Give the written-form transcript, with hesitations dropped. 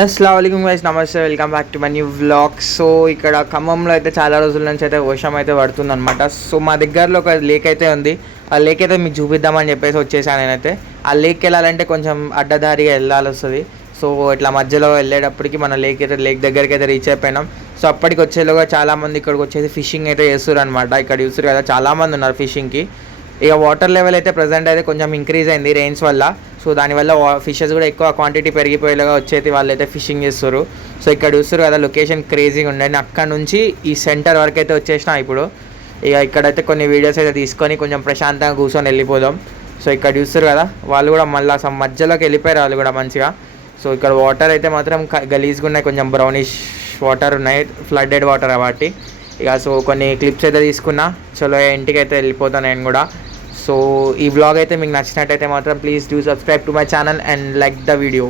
అస్సలాముఅలైకుం guys, నమస్తే, welcome back to my new vlog. So ఇక్కడ ఖమ్మంలో అయితే చాలా రోజుల నుంచి అయితే వర్షం అయితే పడుతుంది అనమాట. సో మా దగ్గరలో ఒక లేక్ అయితే ఉంది. ఆ లేక్ అయితే మీకు చూపిద్దామని చెప్పేసి వచ్చేసాను నేనైతే. ఆ లేక్కి వెళ్ళాలంటే కొంచెం అడ్డదారిగా వెళ్ళాల్సి వస్తుంది. సో ఇట్లా మధ్యలో వెళ్ళేటప్పటికి మన లేక్ దగ్గరికి అయితే రీచ్ అయిపోయినాం. సో అప్పటికి వచ్చేలోగా చాలామంది ఇక్కడికి వచ్చేసి ఫిషింగ్ అయితే చేస్తారు అనమాట. ఇక్కడ చూస్తారు కదా, చాలామంది ఉన్నారు ఫిషింగ్కి. ఇక వాటర్ లెవెల్ అయితే ప్రజెంట్ అయితే కొంచెం ఇంక్రీజ్ అయింది రెయిన్స్ వల్ల. సో దానివల్ల ఫిషెస్ కూడా ఎక్కువ క్వాంటిటీ పెరిగిపోయేలాగా వచ్చేది వాళ్ళైతే ఫిషింగ్ చేస్తారు. సో ఇక్కడ చూస్తారు కదా, లొకేషన్ క్రేజీగా ఉండే. నేను అక్కడ నుంచి ఈ సెంటర్ వరకు అయితే వచ్చేసిన. ఇప్పుడు ఇక ఇక్కడైతే కొన్ని వీడియోస్ అయితే తీసుకొని కొంచెం ప్రశాంతంగా కూర్చొని వెళ్ళిపోదాం. సో ఇక్కడ చూస్తారు కదా, వాళ్ళు కూడా మళ్ళీ అసలు మధ్యలోకి వెళ్ళిపోయారు వాళ్ళు కూడా మంచిగా. సో ఇక్కడ వాటర్ అయితే మాత్రం గలీజ్గా ఉన్నాయి, కొంచెం బ్రౌనిష్ వాటర్ ఉన్నాయి, ఫ్లడ్డెడ్ వాటర్ కాబట్టి. ఇక సో కొన్ని క్లిప్స్ అయితే తీసుకున్నా. చలో ఇంటికి అయితే వెళ్ళిపోతాను నేను కూడా. సో ఈ వ్లాగ్ అయితే మీకు నచ్చినట్టయితే మాత్రం please do subscribe to my channel and like the video.